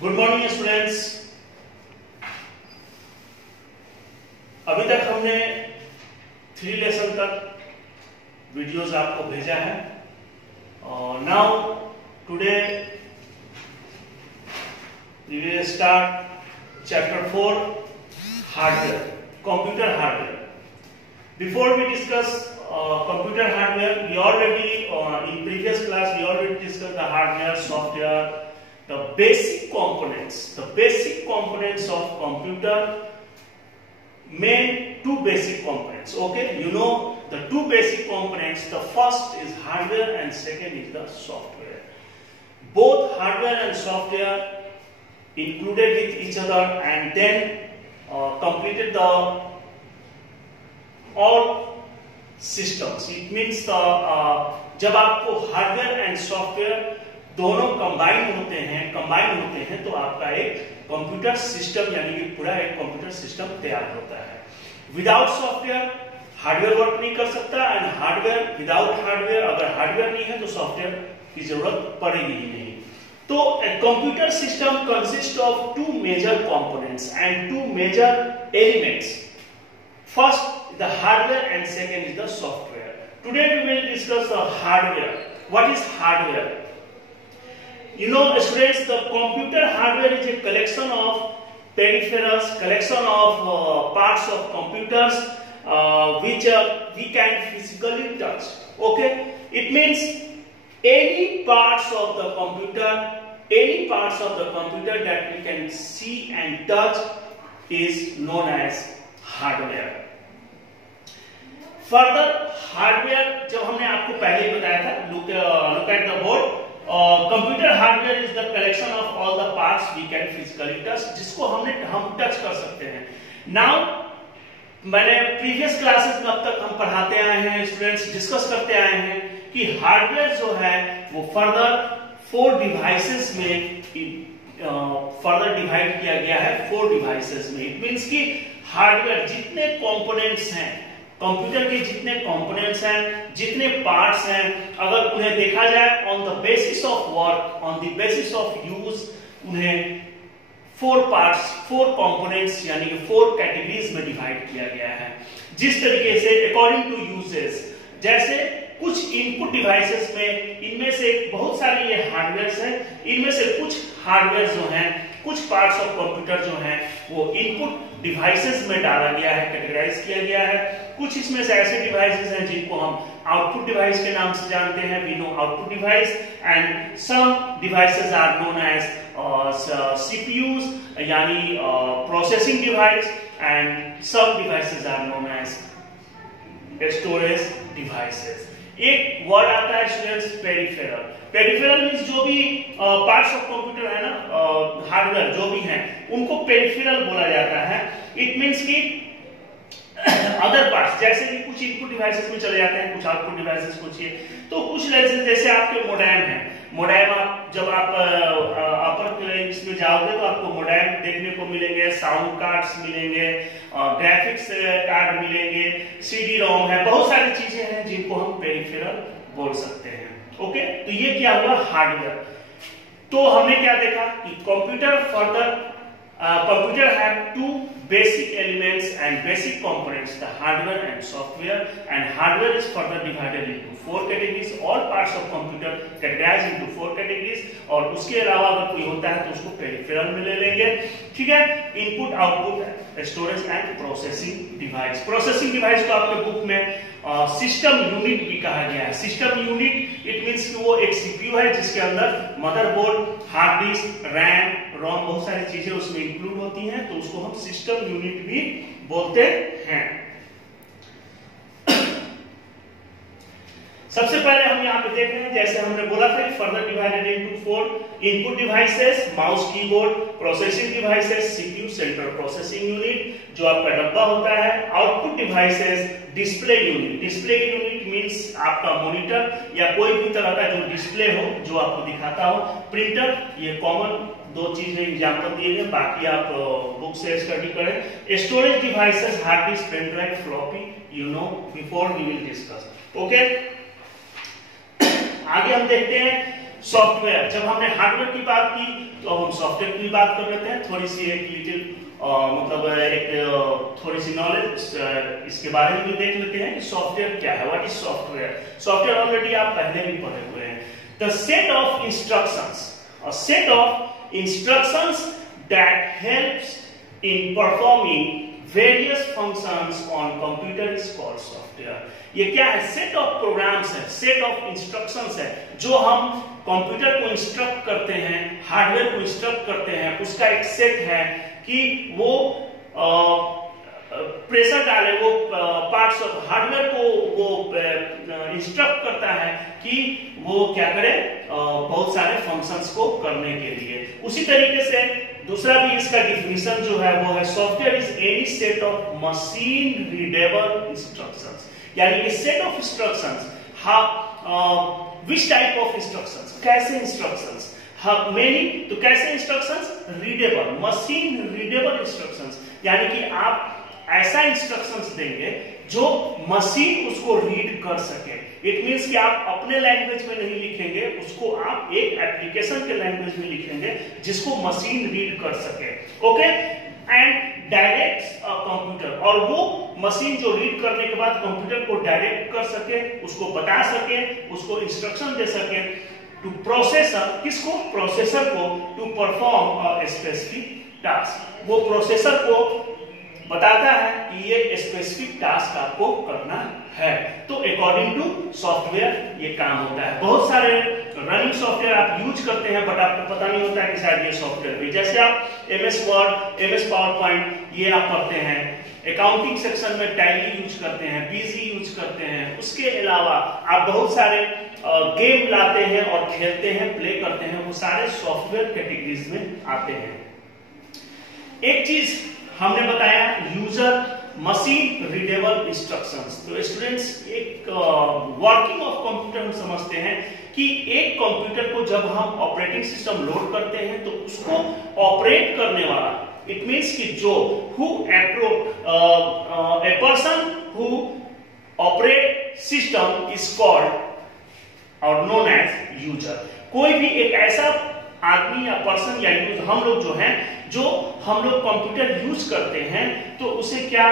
Good morning students. अभी तक हमने 3 लेसन तक वीडियोस आपको भेजा है। Now today we will start chapter 4 hardware, computer hardware. Before we discuss computer hardware, we already in previous class we already discussed the hardware, software, the basic components of computer. Main 2 basic components. Okay, you know the 2 basic components. The first is hardware and second is the software. Both hardware and software included with each other and then completed the all systems. It means the जब आपको hardware and software दोनों combine होते हैं तो आपका एक computer system यानी कि पूरा एक कंप्यूटर सिस्टम तैयार होता है। विदाउट सॉफ्टवेयर हार्डवेयर वर्क नहीं कर सकता एंड हार्डवेयर विदाउट हार्डवेयर, अगर हार्डवेयर नहीं है तो सॉफ्टवेयर की जरूरत पड़ेगी ही नहीं। तो a computer system consists of 2 major components and 2 major elements. First the hardware and second is the software. Today we will discuss the hardware. What is hardware? You know students, the computer hardware is a collection of peripherals, collection of parts of computers which we can physically touch. Okay, it means any parts of the computer that we can see and touch is known as hardware. Further hardware, जब हमने आपको पहले ही बताया था, look at the board, computer hardware is the collection of all the parts we can physically touch, जिसको हम touch कर सकते हैं। नाउ मैंने प्रीवियस क्लासेस में अब तक हम पढ़ाते आए हैं, स्टूडेंट्स डिस्कस करते आए हैं कि हार्डवेयर जो है वो फर्दर 4 डिवाइसेस में फर्दर डिवाइड किया गया है 4 डिवाइसेस में। इट मींस कि हार्डवेयर जितने कंपोनेंट्स हैं, कंप्यूटर के जितने कंपोनेंट्स हैं, जितने पार्ट्स हैं, अगर उन्हें देखा जाए on the basis of work, on the basis of use, उन्हें 4 पार्ट्स, 4 कंपोनेंट्स यानी कि 4 कैटेगरीज में डिवाइड किया गया है। जिस तरीके से अकॉर्डिंग टू यूजेस, जैसे कुछ इनपुट डिवाइसेस में इनमें से बहुत सारे ये हार्डवेयर हैं, इनमें से कुछ हार्डवेयर जो हैं, कुछ पार्ट्स ऑफ कंप्यूटर जो हैं वो इनपुट डिवाइसेस में डाला गया है, कैटेगराइज किया गया है। कुछ इसमें से ऐसे डिवाइसेस हैं जिनको हम आउटपुट डिवाइस के नाम से जानते हैं, we know output device, and some devices are known as CPUs यानी processing device, and some devices are known as storage devices. एक वर्ड आता है स्टूडेंट्स पेरिफेरल। पेरिफेरल मींस जो भी पार्ट्स ऑफ कंप्यूटर है ना, हार्डवेयर जो भी हैं, उनको पेरिफेरल बोला जाता है। इट मींस कि अदर पार्ट्स, जैसे कि कुछ इनपुट डिवाइसेस में चले जाते हैं, कुछ आउटपुट डिवाइसेस कुछ ये, तो कुछ जैसे आपके मोडेम है। मोडेम आप जब आप अपर इसमें जाओगे तो आपको मोडेम देखने को मिलेंगे, साउंड कार्ड्स मिलेंगे, ग्राफिक्स कार्ड मिलेंगे, सीडी रोम है, बहुत सारी चीजें हैं जिनको हम पेरिफेरल बोल सकते हैं। ओके, तो ये क्या हुआ हार्डवेयर। तो हमने क्या देखा कि computer have 2 basic elements and basic components, the hardware and software, and hardware is further divided into 4 categories. All parts of computer categorized into 4 categories, और उसके अलावा अगर कोई होता है तो उसको पेरिफेरल में ले लेंगे। ठीक है, input, output, storage and processing device. Processing device को आपके बुक में सिस्टम यूनिट भी कहा गया है। सिस्टम यूनिट इट मींस कि वो एक सीपीयू है जिसके अंदर मदरबोर्ड, हार्ड डिस्क, रैम, रोम, बहुत सारी चीजें उसमें इंक्लूड होती हैं, तो उसको हम सिस्टम यूनिट भी बोलते हैं। सबसे पहले हम यहाँ पे देख रहे हैं, जैसे हमने बोला था कि further divided into 4 input devices, mouse, keyboard, processing devices, CPU central processing unit जो आपका डब्बा होता है, output devices, display unit. Display unit means आपका मॉनिटर या कोई भी तरह का जो डिस्प्ले हो जो आपको दिखाता हो, प्रिंटर, ये कॉमन 2 चीजें एग्जांपल दिए गए, बाकी आप बुक से स्टडी करें। Storage devices, hard disk, pen drive, floppy, you know before we will discuss. Okay, आगे हम देखते हैं सॉफ्टवेयर, जब हमने हार्डवेयर की बात की तो अब हम सॉफ्टवेयर की बात कर लेते हैं। थोड़ी सी एक लिटिल थोड़ी सी नॉलेज इसके बारे में भी देख लेते हैं कि सॉफ्टवेयर क्या है, what is software. Software already आप पहले भी पढ़े हुए हैं। The set of instructions, a set of instructions that helps in performing various functions on computer is called software। ये क्या है? सेट ऑफ प्रोग्राम्स है, सेट ऑफ इंस्ट्रक्शंस है, जो हम कंप्यूटर को इंस्ट्रक्ट करते हैं, हार्डवेयर को इंस्ट्रक्ट करते हैं, उसका एक सेट है कि वो प्रेशर डाले, वो पार्ट्स ऑफ हार्डवेयर को वो इंस्ट्रक्ट करता है कि वो क्या करे, बहुत सारे फंक्शंस को करने के लिए। उसी तरीके से दूसरा भी इसका डिफिनीशन जो है वो है software is any set of machine readable instructions, यानी कि set of instructions. Which type of instructions, कैसे इंस्ट्रक्शंस, मेनी, तो कैसे instructions, readable, machine readable instructions, यानी कि आप ऐसा इंस्ट्रक्शंस देंगे जो मशीन उसको रीड कर सके। इट मींस कि आप अपने लैंग्वेज में नहीं लिखेंगे, उसको आप एक एप्लीकेशन के लैंग्वेज में लिखेंगे जिसको मशीन रीड कर सके। ओके, एंड डायरेक्ट कंप्यूटर, और वो मशीन जो रीड करने के बाद कंप्यूटर को डायरेक्ट कर सके, उसको बता सके, उसको इंस्ट्रक्शन दे सके टू प्रोसेसर, किसको, प्रोसेसर को, to perform a specific task. वो प्रोसेसर को बताता है कि ये स्पेसिफिक टास्क आपको करना है। तो अकॉर्डिंग टू सॉफ्टवेयर ये काम होता है। बहुत सारे रनिंग सॉफ्टवेयर आप यूज करते हैं बट आपको पता नहीं होता है कि शायद ये सॉफ्टवेयर भी, जैसे आप MS word, MS power point ये आप पढ़ते हैं, अकाउंटिंग सेक्शन में टैली यूज करते हैं, बीजी यूज करते हैं। उसके अलावा आप बहुत सारे गेम लाते हैं और खेलते हैं, प्ले करते हैं, वो सारे सॉफ्टवेयर कैटेगरीज में आते हैं। एक चीज हमने बताया, यूजर मशीन रीडेबल इंस्ट्रक्शंस। तो स्टूडेंट्स, एक वर्किंग ऑफ कंप्यूटर हम समझते हैं कि एक कंप्यूटर को जब हम ऑपरेटिंग सिस्टम लोड करते हैं तो उसको ऑपरेट करने वाला, इट मींस कि जो a person who operate system is called or known as user। कोई भी एक ऐसा आदमी या पर्सन या यूजर, हम लोग जो हैं, जो हम लोग कंप्यूटर यूज करते हैं तो उसे क्या,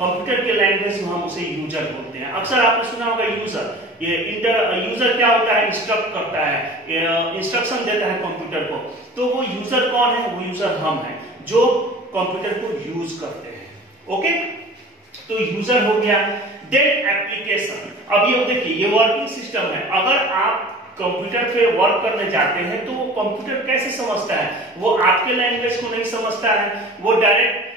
कंप्यूटर के लैंग्वेज में हम उसे यूजर बोलते हैं। अक्सर आपने सुना होगा यूजर, ये यूजर क्या होता है, इंस्ट्रक्ट करता है, इंस्ट्रक्शन देता है कंप्यूटर को। तो वो यूजर कौन है, वो यूजर हम हैं जो कंप्यूटर को यूज करते हैं। ओके, तो यूजर हो गया। देन एप्लीकेशन, अब ये देखिए ये वर्किंग सिस्टम है। अगर आप कंप्यूटर पे वर्क करने जाते हैं तो वो कंप्यूटर कैसे समझता है, वो आपके लैंग्वेज को नहीं समझता है, वो डायरेक्ट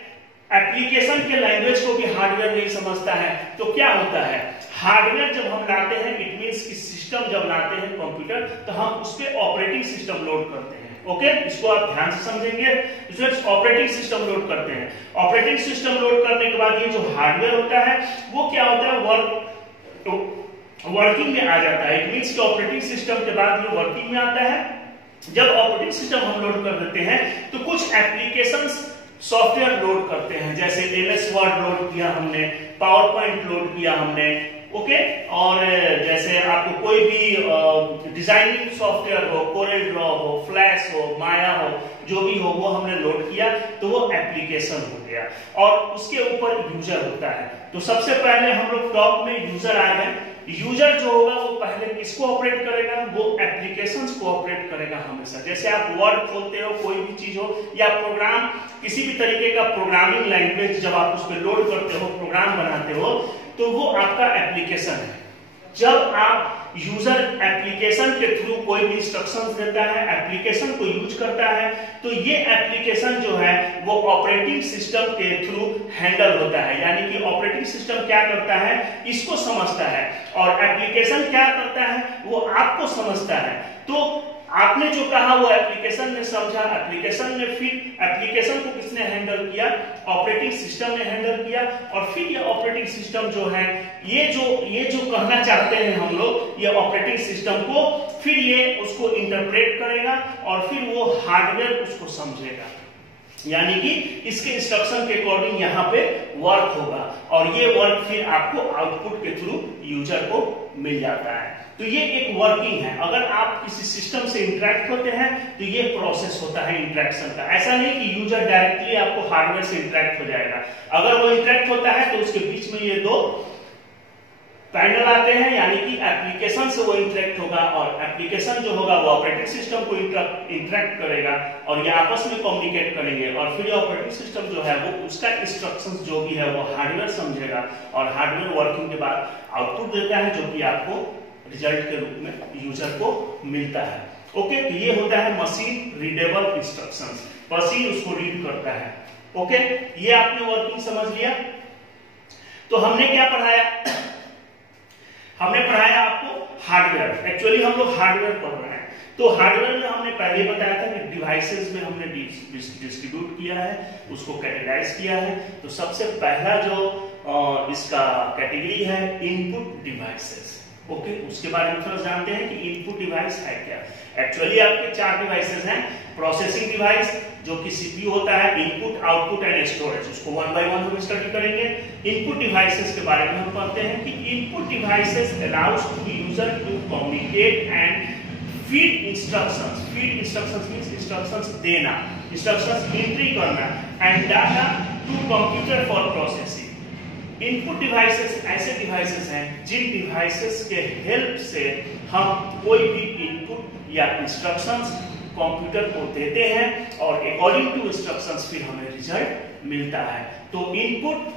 एप्लीकेशन के लैंग्वेज को भी हार्डवेयर नहीं समझता है। तो क्या होता है, हार्डवेयर जब हम लाते हैं, इट मींस कि सिस्टम जब लाते हैं कंप्यूटर, तो हम उस पे ऑपरेटिंग सिस्टम लोड करते हैं। ओके, इसको आप ध्यान से समझेंगे। स्टूडेंट्स, ऑपरेटिंग सिस्टम लोड करते हैं। ऑपरेटिंग सिस्टम लोड करने के बाद ये जो हार्डवेयर होता है वो क्या होता है, वर्किंग में आ जाता है। इट मींस कि ऑपरेटिंग सिस्टम के बाद ये वर्किंग में आता है। जब ऑपरेटिंग सिस्टम हम लोड कर देते हैं तो कुछ एप्लीकेशंस सॉफ्टवेयर लोड करते हैं, जैसे MS वर्ड लोड किया हमने, पावर पॉइंट लोड किया हमने। ओके, और जैसे आपको कोई भी डिजाइनिंग सॉफ्टवेयर हो, कोरेल ड्रॉ हो, फ्लैश हो, माया हो, जो भी हो वो हमने लोड किया तो वो एप्लीकेशन हो गया। और उसके ऊपर यूजर होता है। तो सबसे पहले हम लोग टॉप में यूजर आ गए। यूजर जो होगा वो पहले किसको ऑपरेट करेगा, वो एप्लीकेशंस को ऑपरेट करेगा हमेशा। जैसे आप वर्ड खोलते हो, कोई भी चीज हो, या प्रोग्राम, किसी भी तरीके का प्रोग्रामिंग लैंग्वेज जब आप उस पर लोड करते हो, प्रोग्राम बनाते हो, तो वो आपका एप्लीकेशन है। जब आप यूजर एप्लीकेशन के थ्रू कोई भी इंस्ट्रक्शंस देता है, एप्लीकेशन को यूज करता है, तो ये एप्लीकेशन जो है वो ऑपरेटिंग सिस्टम के थ्रू हैंडल होता है। यानी कि ऑपरेटिंग सिस्टम क्या करता है, इसको समझता है, और एप्लीकेशन क्या करता है, वो आपको समझता है। तो आपने जो कहा वो एप्लीकेशन ने समझा, एप्लीकेशन ने फिर एप्लीकेशन को किसने हैंडल किया, ऑपरेटिंग सिस्टम ने हैंडल किया। और फिर ये ऑपरेटिंग सिस्टम जो है, ये जो कहना चाहते हैं हम लोग, ये ऑपरेटिंग सिस्टम को फिर ये उसको इंटरप्रेट करेगा और फिर वो हार्डवेयर उसको समझेगा। यानी कि इसके इंस्ट्रक्शन के अकॉर्डिंग यहाँ पे वर्क होगा और ये वर्क फिर आपको आउटपुट के थ्रू यूजर को मिल जाता है। तो ये एक वर्किंग है। अगर आप किसी सिस्टम से इंटरेक्ट होते हैं तो ये प्रोसेस होता है इंटरेक्शन का। ऐसा नहीं कि यूजर डायरेक्टली आपको हार्डवेयर से इंटरेक्ट हो जाएगा। अगर वो इंटरेक्ट होता है तो उसके बीच में ये दो पैनल आते हैं, यानी कि एप्लीकेशन से वो इंटरेक्ट होगा और एप्लीकेशन जो होगा वो ऑपरेटिंग सिस्टम को इंटरेक्ट करेगा और ये आपस में कम्युनिकेट करेंगे और फिर ऑपरेटिंग सिस्टम जो है वो उसका इंस्ट्रक्शंस जो भी है वो हार्डवेयर समझेगा और हार्डवेयर वर्किंग के बाद आउटपुट देता है जो कि आपको रिजल्ट के रूप में यूजर को मिलता है। ओके, तो ये होता है मशीन रीडेबल इंस्ट्रक्शंस, मशीन उसको रीड करता है। ओके, ये आपने वर्किंग समझ लिया। तो हमने क्या पढ़ाया? हमने पढ़ाया आपको हार्डवेयर। एक्चुअली हम लोग हार्डवेयर पढ़ रहे हैं, तो हार्डवेयर में हमने पहले बताया था कि डिवाइसेस में हमने डिस्ट्रीब्यूट किया है, उसको कैटेगराइज किया है। तो सबसे पहला जो इसका कैटेगरी है इनपुट डिवाइसेस। ओके, उसके बारे में थोड़ा जानते हैं कि इनपुट डिवाइस है क्या। एक्चुअली आपके 4 डिवाइसेस हैं। प्रोसेसिंग डिवाइस जो कि सीपीयू होता है, इनपुट, आउटपुट एंड स्टोरेज, उसको 1 बाय 1 हम स्टडी करेंगे। इनपुट डिवाइसेस के बारे में हम पढ़ते हैं कि input devices allows to user to communicate and feed instructions. Feed instructions means instructions देना, इंस्ट्रक्शंस एंट्री करना and data to computer for processing. Input devices ऐसे डिवाइसेस हैं जिन डिवाइसेस के हेल्प से हम कोई भी इनपुट या इंस्ट्रक्शंस कंप्यूटर को देते हैं और अकॉर्डिंग टू इंस्ट्रक्शंस फिर हमें रिजल्ट मिलता है। तो input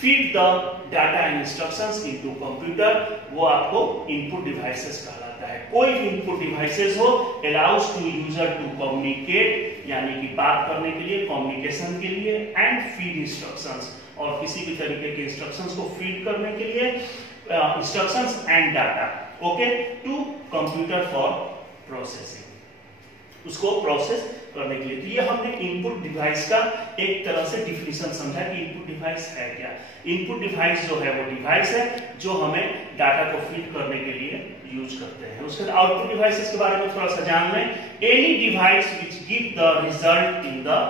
feed the data and instructions into computer, वो आपको इनपुट डिवाइसेस कहलाता है। कोई भी इनपुट डिवाइसेस हो allows to user to communicate, यानी कि बात करने के लिए, कम्युनिकेशन के लिए, एंड फीड इंस्ट्रक्शंस, और किसी भी तरीके के इंस्ट्रक्शंस को फीड करने के लिए instructions and data, okay, to computer for processing, उसको प्रोसेस करने के लिए। तो ये हमने इनपुट डिवाइस का एक तरह से डिफिनीशन समझा कि इनपुट डिवाइस है क्या। इनपुट डिवाइस जो है वो डिवाइस है जो हमें डाटा को फीड करने के लिए यूज करते हैं। उसके बाद आउटपुट डिवाइसेस के बारे में थोड़ा सा जान लें। Any device which give the result in the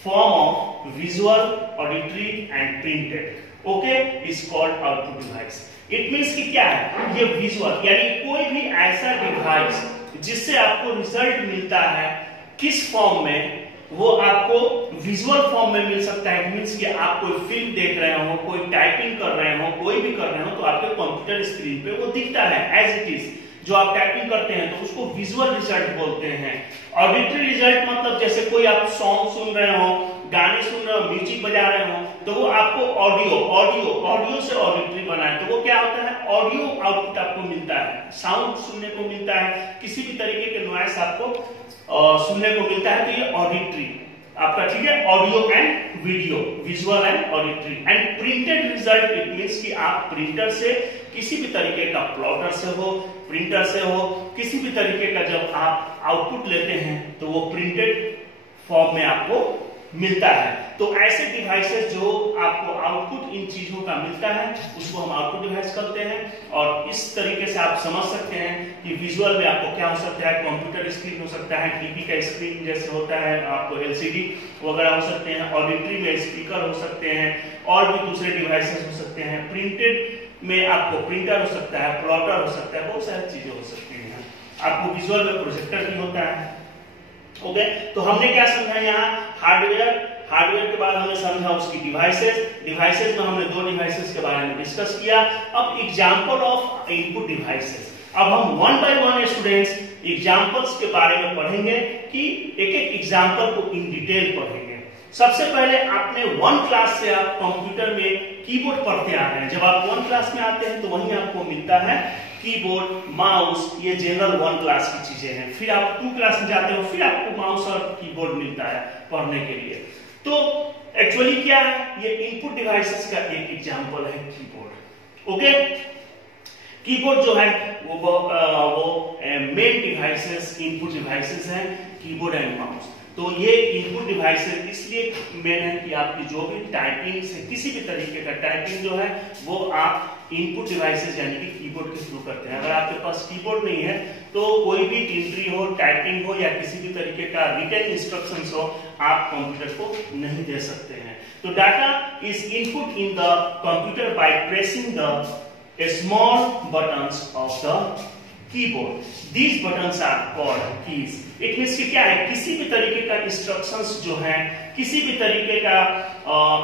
form of visual, auditory and printed, okay, is called output device. It means कि क्या है ये विजुअल, यानी कोई भी ऐसा डिवाइस जिससे आपको रिजल्ट मिलता है किस फॉर्म में, वो आपको विजुअल फॉर्म में मिल सकता है। मींस कि आप कोई फिल्म देख रहे हो, कोई टाइपिंग कर रहे हो, कोई भी कर रहे हो, तो आपके कंप्यूटर स्क्रीन पे वो दिखता है एज इट इज। जो आप टाइपिंग करते हैं तो उसको विजुअल रिजल्ट बोलते हैं। ऑडिटरी रिजल्ट मतलब जैसे कोई आप सॉन्ग सुन रहे हो, गाने सुन रहे हो, म्यूजिक बजा रहे हो, तो वो आपको ऑडियो से ऑडिटरी बना है, तो वो क्या होता है, ऑडियो आउटपुट आपको मिलता है, साउंड सुनने को मिलता है, किसी भी तरीके के नॉइस आपको सुनने को मिलता है, तो ये ऑडिटरी आपका, ठीक है। Audio and video, visual and auditory. And printed result, it means कि आप प्रिंटर से किसी भी तरीके का, प्लॉटर से हो, प्रिंटर से हो, किसी भी तरीके का जब आप आउटपुट लेते हैं तो वो प्रिंटेड फॉर्म में आपको मिलता है। तो ऐसे डिवाइसेस जो आपको आउटपुट इन चीजों का मिलता है उसको हम आउटपुट डिवाइस कहते हैं। और इस तरीके से आप समझ सकते हैं कि विजुअल में आपको क्या हो सकता है, कंप्यूटर स्क्रीन हो सकता है, टीवी का स्क्रीन जैसे होता है, आपको एलसीडी वगैरह हो सकते हैं, ऑडिटरी में स्पीकर हो सकते हैं, और भी दूसरे डिवाइसेस हो सकते हैं, प्रिंटेड में आपको प्रिंटर हो सकता है, प्लॉटर हो सकता है, बहुत सारी चीजें हो सकती हैं। आपको विजुअल में प्रोजेक्टर भी होता है। ओके, तो हमने क्या समझा यहाँ, हार्डवेयर के बाद हमने समझा उसकी डिवाइसेस में हमने 2 डिवाइसेस के बारे में डिस्कस किया। अब एग्जांपल ऑफ इनपुट डिवाइसेस, अब हम 1 बाय 1 स्टूडेंट्स एग्जांपल्स के बारे में पढ़ेंगे कि एक एग्जांपल को इन डिटेल पढ़ेंगे। सबसे पहले आपने 1 क्लास से आप कंप्यूटर में कीबोर्ड पढ़ते आ रहे हैं। जब आप 1 क्लास में आते हैं तो वहीं आपको मिलता है कीबोर्ड, माउस, ये जनरल 1 क्लास की चीजें हैं। फिर आप 2 क्लास में जाते हो, फिर आपको माउस और कीबोर्ड मिलता है पढ़ने के लिए। तो एक्चुअली क्या है, ये इनपुट डिवाइसेस का एक एग्जांपल है कीबोर्ड। ओके, कीबोर्ड जो है वो मेन डिवाइसेस, इनपुट डिवाइसेस हैं, कीबोर्ड एंड माउस। तो ये इनपुट डिवाइसेस इसलिए मेन है कि आपकी जो भी टाइपिंग से, किसी भी तरीके का टाइपिंग जो है वो आप इनपुट डिवाइसेस यानी कि कीबोर्ड के थ्रू करते हैं। अगर आपके पास कीबोर्ड नहीं है तो कोई भी एंट्री हो, टाइपिंग हो या किसी भी तरीके का रिटन इंस्ट्रक्शंस हो, आप कंप्यूटर को नहीं दे सकते हैं। तो data is input in the computer by pressing the small buttons of the keyboard. These buttons are called keys. It means कि क्या है, किसी भी तरीके का इंस्ट्रक्शंस जो है, किसी भी तरीके का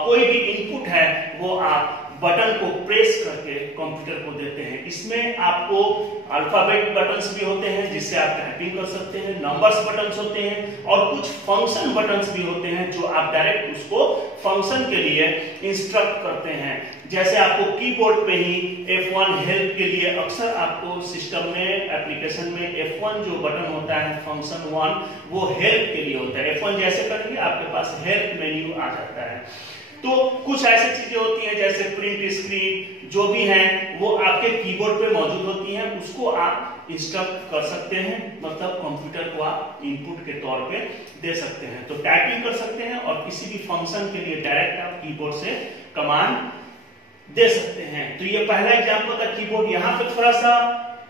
कोई भी इनपुट है, वो आप बटन को प्रेस करके कंप्यूटर को देते हैं। इसमें आपको अल्फाबेट बटन्स भी होते हैं जिससे आप टाइपिंग कर सकते हैं, नंबर्स बटन्स होते हैं और कुछ फंक्शन बटन्स भी होते हैं जो आप डायरेक्ट उसको फंक्शन के लिए इंस्ट्रक्ट करते हैं। जैसे आपको कीबोर्ड पे ही F1 हेल्प के लिए अक्सर आपको सिस्टम में एप्लीकेशन में F1 जो बटन होता है फंक्शन 1 वो हेल्प के लिए होता है। F1 जैसे करेंगे आपके पास हेल्प मेन्यू आ जाता है। तो कुछ ऐसी चीजें होती हैं जैसे प्रिंट स्क्रीन जो भी है वो आपके कीबोर्ड पे मौजूद होती हैं, उसको आप इंस्ट्रक्ट कर सकते हैं, मतलब कंप्यूटर को आप इनपुट के तौर पे दे सकते हैं। तो टाइपिंग कर सकते हैं और किसी भी फंक्शन के लिए डायरेक्ट आप कीबोर्ड से कमांड दे सकते हैं। तो ये पहला एग्जांपल था कीबोर्ड। यहाँ पे थोड़ा सा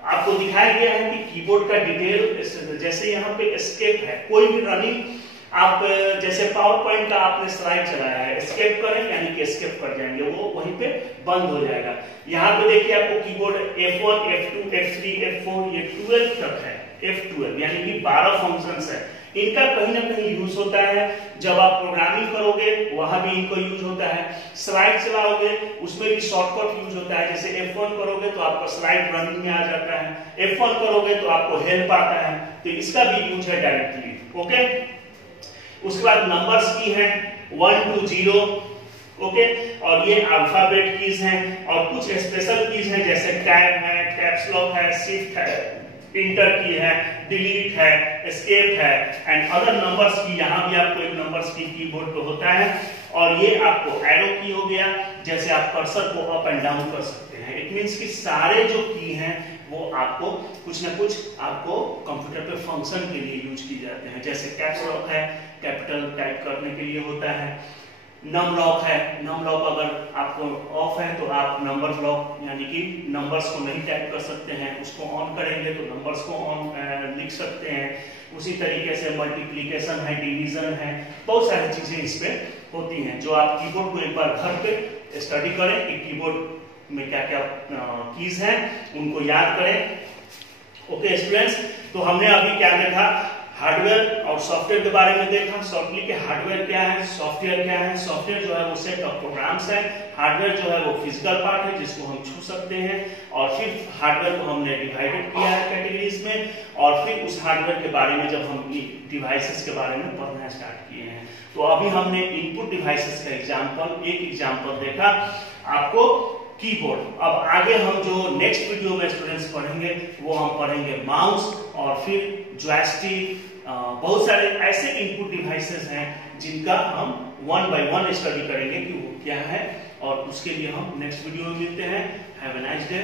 आपको दिखाया गया है कि कीबोर्ड का डिटेल, जैसे यहाँ पे एस्केप है, कोई भी रनिंग आप जैसे पावर पॉइंट का आपने स्लाइड चलाया है, एस्केप करें यानी कि एस्केप कर जाएंगे, वो वहीं पे बंद हो जाएगा। यहाँ पे देखिए आपको keyboard F1, F2, F3, F4 ये 12 तक है, F12 यानी कि 12 फंक्शंस है। इनका कहीं ना कहीं यूज होता है, जब आप प्रोग्रामिंग करोगे वहां भी इनको यूज होता है, स्लाइड चलाओगे उसमें भी शॉर्टकट यूज होता है। जैसे F1 करोगे तो आपका स्लाइड रनिंग में आ जाता है, F1 करोगे तो आपको हेल्प आता है, तो इसका भी यूज है डायरेक्टली। ओके, उसके बाद नंबर्स की है 1 to 0, ओके, और ये अल्फाबेट कीज हैं और कुछ स्पेशल कीज हैं जैसे टैब है, कैप्स लॉक है, शिफ्ट है, इंटर की है, डिलीट है, एस्केप है एंड अदर नंबर्स की। यहाँ भी आपको एक नंबर्स की कीबोर्ड पे होता है और ये आपको एरो की हो गया, जैसे आप कर्सर को अप एंड डाउन कर सकते हैं। इट मींस कि सारे जो की हैं वो आपको कुछ ना कुछ आपको कंप्यूटर पे फंक्शन के लिए यूज की जाते हैं। जैसे कैप्स लॉक है, कैपिटल टाइप करने के लिए होता है। नम लॉक है, नम लॉक अगर आपको ऑफ है तो आप नंबर लॉक यानी कि नंबर्स को नहीं टाइप कर सकते हैं, उसको ऑन करेंगे तो नंबर्स को ऑन लिख सकते हैं। उसी तरीके से मल्टीप्लिकेशन है, डिवीजन है, बहुत सारी चीजें इस पे होती हैं जो आप कीबोर्ड को एक बार घर पे स्टडी करें कि कीबोर्ड में क्या क्या कीज हैं उनको याद करें। ओके स्टूडेंट्स, तो हमने अभी क्या देखा, हार्डवेयर और सॉफ्टवेयर के बारे में देखा। शॉर्टली के हार्डवेयर क्या है, सॉफ्टवेयर क्या है। सॉफ्टवेयर जो है वो सेट ऑफ प्रोग्राम्स है, हार्डवेयर जो है वो फिजिकल पार्ट है जिसको हम छू सकते हैं। और फिर हार्डवेयर को हमने डिवाइडेड किया है कैटेगरीज में, और फिर उस हार्डवेयर के बारे में जब हम डिवाइसेस के बारे में पढ़ना स्टार्ट किए हैं। तो अभी हमने इनपुट डिवाइसेस का एक एग्जाम्पल देखा आपको कीबोर्ड। अब आगे हम जो नेक्स्ट वीडियो में स्टूडेंट्स पढ़ेंगे वो हम पढ़ेंगे माउस और फिर जॉयस्टिक। बहुत सारे ऐसे इनपुट डिवाइसेस हैं जिनका हम 1 by 1 स्टडी करेंगे कि वो क्या है, और उसके लिए हम नेक्स्ट वीडियो में मिलते हैं। Have a nice day.